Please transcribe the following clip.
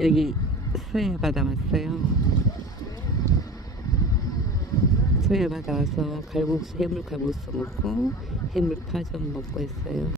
여기 수해바다 왔어요. 수해바다 와서 해물 칼국수 먹고 해물파전 먹고 있어요.